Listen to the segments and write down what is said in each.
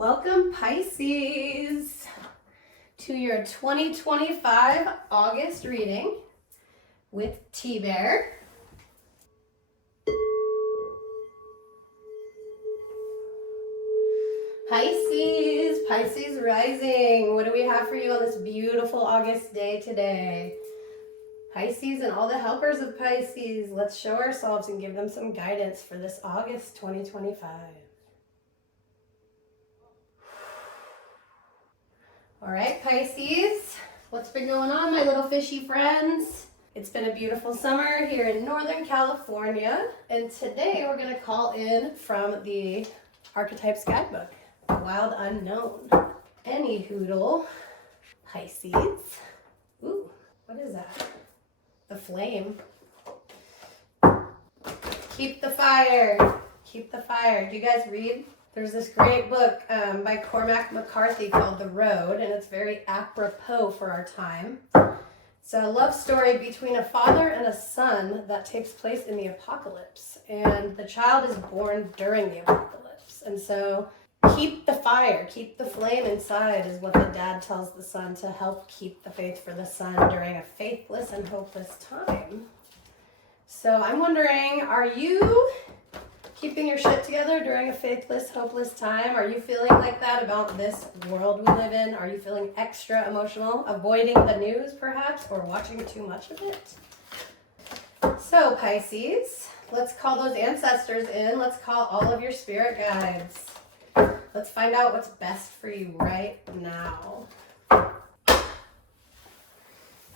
Welcome, Pisces, to your 2025 August reading with T-Bear. Pisces rising. What do we have for you on this beautiful August day today? Pisces and all the helpers of Pisces, let's show ourselves and give them some guidance for this August 2025. All right, Pisces, what's been going on, my little fishy friends? It's been a beautiful summer here in Northern California, and today we're going to call in from the Archetypes Guidebook, The Wild Unknown. Any hoodle, Pisces. Ooh, what is that? The flame. Keep the fire. Keep the fire. Do you guys read? There's this great book by Cormac McCarthy called The Road, and it's very apropos for our time. It's a love story between a father and a son that takes place in the apocalypse, and the child is born during the apocalypse. And so keep the fire, keep the flame inside is what the dad tells the son to help keep the faith for the son during a faithless and hopeless time. So I'm wondering, are you keeping your shit together during a faithless, hopeless time? Are you feeling like that about this world we live in? Are you feeling extra emotional, avoiding the news perhaps, or watching too much of it? So Pisces, let's call those ancestors in. Let's call all of your spirit guides. Let's find out what's best for you right now.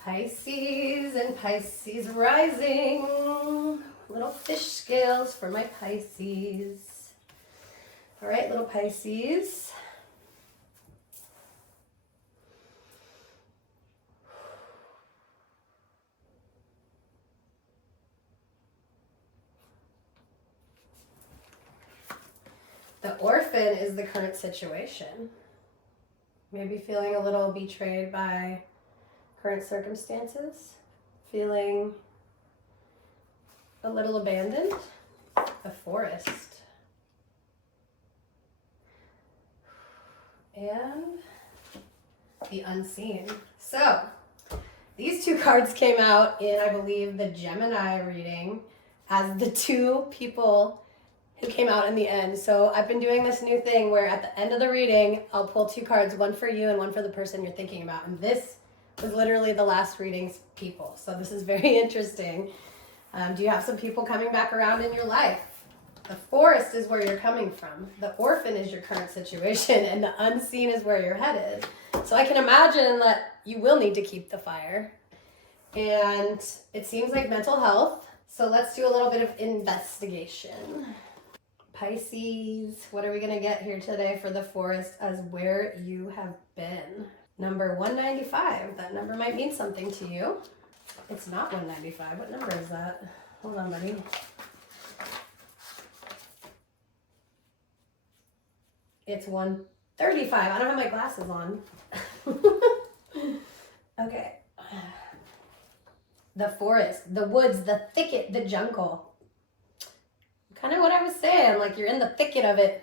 Pisces and Pisces rising. Little fish scales for my Pisces. All right, little Pisces. The orphan is the current situation. Maybe feeling a little betrayed by current circumstances. Feeling a little abandoned. The forest. And the unseen. So, these two cards came out in, I believe, the Gemini reading as the two people who came out in the end. So I've been doing this new thing where at the end of the reading, I'll pull two cards, one for you and one for the person you're thinking about. And this was literally the last reading's people. So this is very interesting. Do you have some people coming back around in your life? The forest is where you're coming from. The orphan is your current situation, and the unseen is where you're headed. So I can imagine that you will need to keep the fire. And it seems like mental health. So let's do a little bit of investigation. Pisces, what are we going to get here today for the forest as where you have been? Number 195. That number might mean something to you. It's not 195. What number is that? Hold on, buddy. It's 135. I don't have my glasses on. Okay. The forest, the woods, the thicket, the jungle. Kind of what I was saying, like you're in the thicket of it.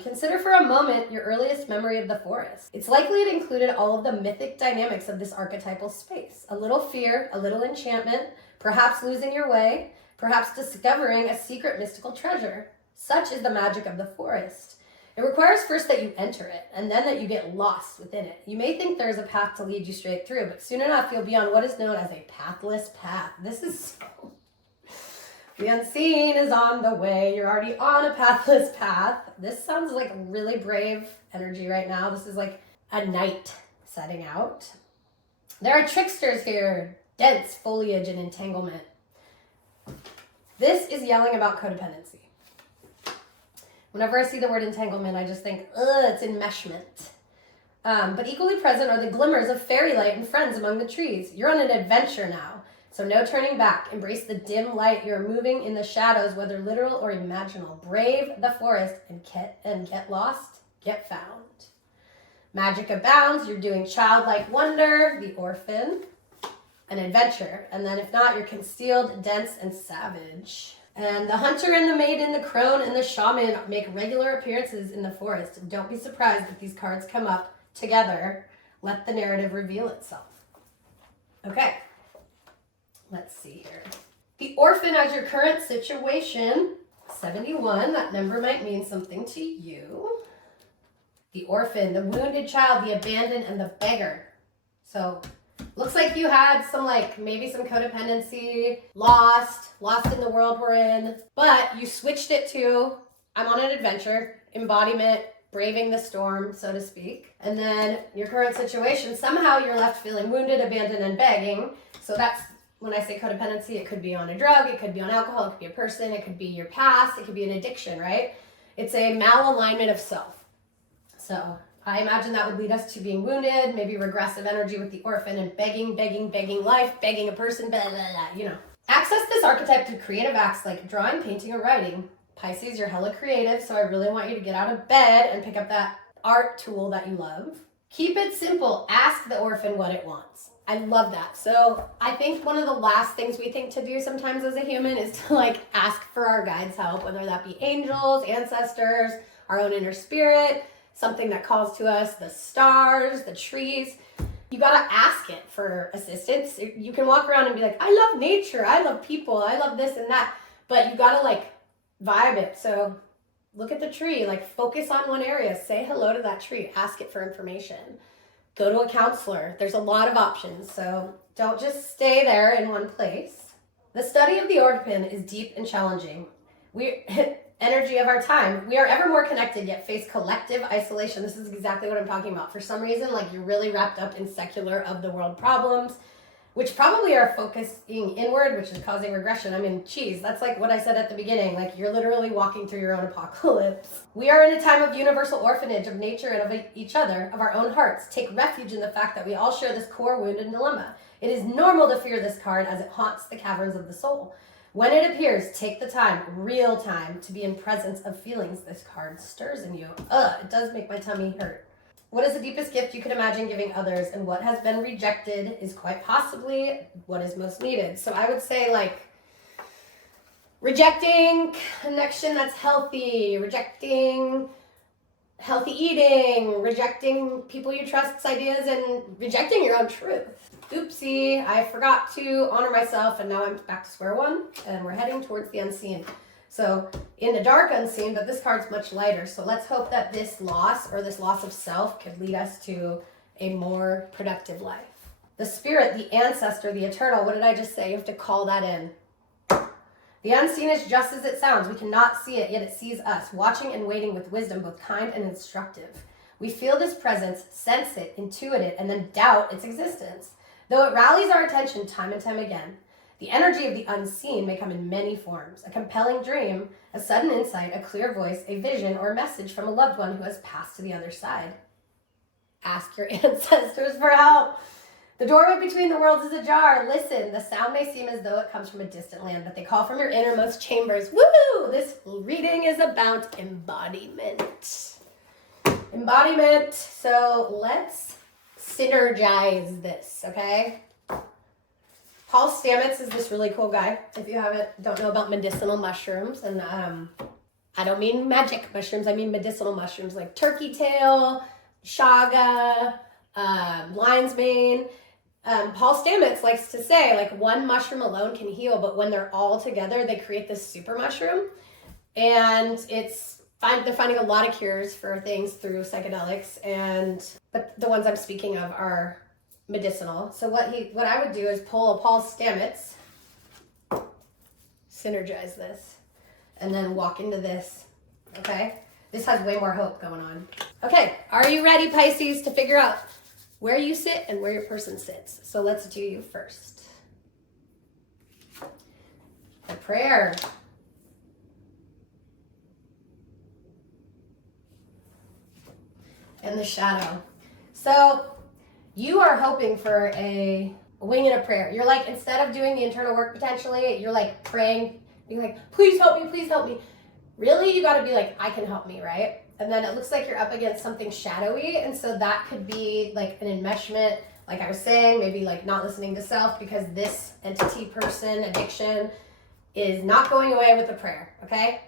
Consider for a moment your earliest memory of the forest. It's likely it included all of the mythic dynamics of this archetypal space. A little fear, a little enchantment, perhaps losing your way, perhaps discovering a secret mystical treasure. Such is the magic of the forest. It requires first that you enter it, and then that you get lost within it. You may think there's a path to lead you straight through, but soon enough you'll be on what is known as a pathless path. This is so... The unseen is on the way. You're already on a pathless path. This sounds like really brave energy right now. This is like a knight setting out. There are tricksters here, dense foliage and entanglement. This is yelling about codependency. Whenever I see the word entanglement, I just think, ugh, it's enmeshment. But equally present are the glimmers of fairy light and friends among the trees. You're on an adventure now. So no turning back. Embrace the dim light. You're moving in the shadows, whether literal or imaginal. Brave the forest and get lost, get found. Magic abounds. You're doing childlike wonder, the orphan, an adventure. And then if not, you're concealed, dense, and savage. And the hunter and the maiden, the crone and the shaman make regular appearances in the forest. Don't be surprised if these cards come up together. Let the narrative reveal itself. Okay, let's see here. The orphan as your current situation, 71, that number might mean something to you. The orphan, the wounded child, the abandoned, and the beggar. So, looks like you had some, maybe some codependency, lost in the world we're in, but you switched it to, I'm on an adventure, embodiment, braving the storm, so to speak. And then your current situation, somehow you're left feeling wounded, abandoned, and begging. So that's, when I say codependency, it could be on a drug, it could be on alcohol, it could be a person, it could be your past, it could be an addiction, right? It's a malalignment of self. So I imagine that would lead us to being wounded, maybe regressive energy with the orphan, and begging life, begging a person, blah, blah, blah, you know. Access this archetype through creative acts like drawing, painting, or writing. Pisces, you're hella creative, so I really want you to get out of bed and pick up that art tool that you love. Keep it simple. Ask the orphan what it wants. I love that. So I think one of the last things we think to do sometimes as a human is to ask for our guides' help, whether that be angels, ancestors, our own inner spirit, something that calls to us, the stars, the trees. You gotta ask it for assistance. You can walk around and be like, I love nature, I love people, I love this and that, but you gotta vibe it. So look at the tree, focus on one area, say hello to that tree, ask it for information. Go to a counselor. There's a lot of options, so don't just stay there in one place. The study of the orphan is deep and challenging. Energy of our time. We are ever more connected, yet face collective isolation. This is exactly what I'm talking about. For some reason, you're really wrapped up in secular of the world problems, which probably are focusing inward, which is causing regression. I mean, geez, that's what I said at the beginning. You're literally walking through your own apocalypse. We are in a time of universal orphanage of nature and of each other, of our own hearts. Take refuge in the fact that we all share this core wound and dilemma. It is normal to fear this card as it haunts the caverns of the soul. When it appears, take the time, real time, to be in presence of feelings this card stirs in you. It does make my tummy hurt. What is the deepest gift you could imagine giving others, and what has been rejected is quite possibly what is most needed. So I would say rejecting connection that's healthy, rejecting healthy eating, rejecting people you trust's ideas, and rejecting your own truth. Oopsie, I forgot to honor myself, and now I'm back to square one, and we're heading towards the unseen. So in the dark unseen, but this card's much lighter. So let's hope that this loss or this loss of self could lead us to a more productive life. The spirit, the ancestor, the eternal, what did I just say? You have to call that in. The unseen is just as it sounds. We cannot see it, yet it sees us, watching and waiting with wisdom, both kind and instructive. We feel this presence, sense it, intuit it, and then doubt its existence. Though it rallies our attention time and time again, the energy of the unseen may come in many forms. A compelling dream, a sudden insight, a clear voice, a vision, or a message from a loved one who has passed to the other side. Ask your ancestors for help. The doorway between the worlds is ajar. Listen, the sound may seem as though it comes from a distant land, but they call from your innermost chambers. Woo! This reading is about embodiment. Embodiment. So let's synergize this, okay? Paul Stamets is this really cool guy. If you don't know about medicinal mushrooms, and I don't mean magic mushrooms, I mean medicinal mushrooms like turkey tail, chaga, lion's mane. Paul Stamets likes to say, one mushroom alone can heal, but when they're all together, they create this super mushroom. And they're finding a lot of cures for things through psychedelics, but the ones I'm speaking of are medicinal. So what I would do is pull a Paul Stamets, synergize this, and then walk into this, okay? This has way more hope going on. Okay, are you ready, Pisces, to figure out where you sit and where your person sits? So let's do you first. The prayer. And the shadow. So you are hoping for a wing and a prayer. You're instead of doing the internal work potentially, you're praying, being please help me, please help me. Really, you gotta be I can help me, right? And then it looks like you're up against something shadowy, and so that could be an enmeshment, I was saying, maybe not listening to self, because this entity, person, addiction is not going away with the prayer, okay?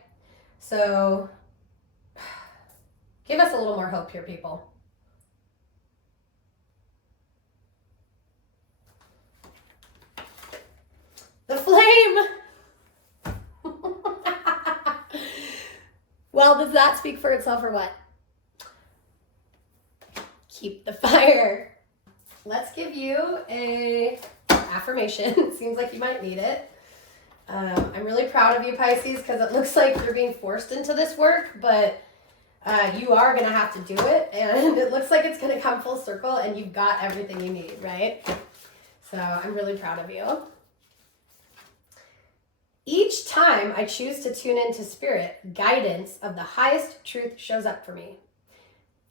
So give us a little more hope here, people. The flame! Well, does that speak for itself or what? Keep the fire. Let's give you a affirmation. Seems like you might need it. I'm really proud of you, Pisces, because it looks like you're being forced into this work, but you are going to have to do it, and it looks like it's going to come full circle, and you've got everything you need, right? So I'm really proud of you. Each time I choose to tune into spirit, guidance of the highest truth shows up for me.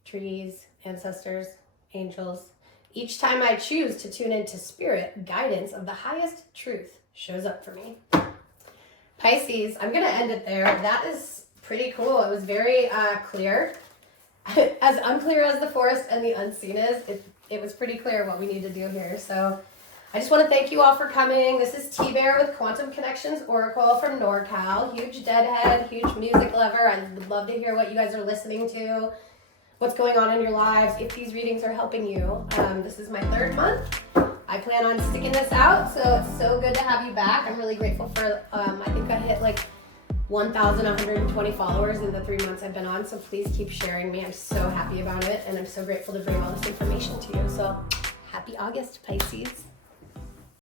Trees, ancestors, angels. Each time I choose to tune into spirit, guidance of the highest truth shows up for me. Pisces, I'm going to end it there. That is pretty cool. It was very clear. As unclear as the forest and the unseen is, it was pretty clear what we need to do here. So I just want to thank you all for coming. This is T-Bear with Quantum Connections Oracle from NorCal. Huge Deadhead, huge music lover. I would love to hear what you guys are listening to, what's going on in your lives, if these readings are helping you. This is my 3rd month. I plan on sticking this out, so it's so good to have you back. I'm really grateful for, I think I hit like 1,120 followers in the 3 months I've been on, so please keep sharing me. I'm so happy about it, and I'm so grateful to bring all this information to you. So happy August, Pisces.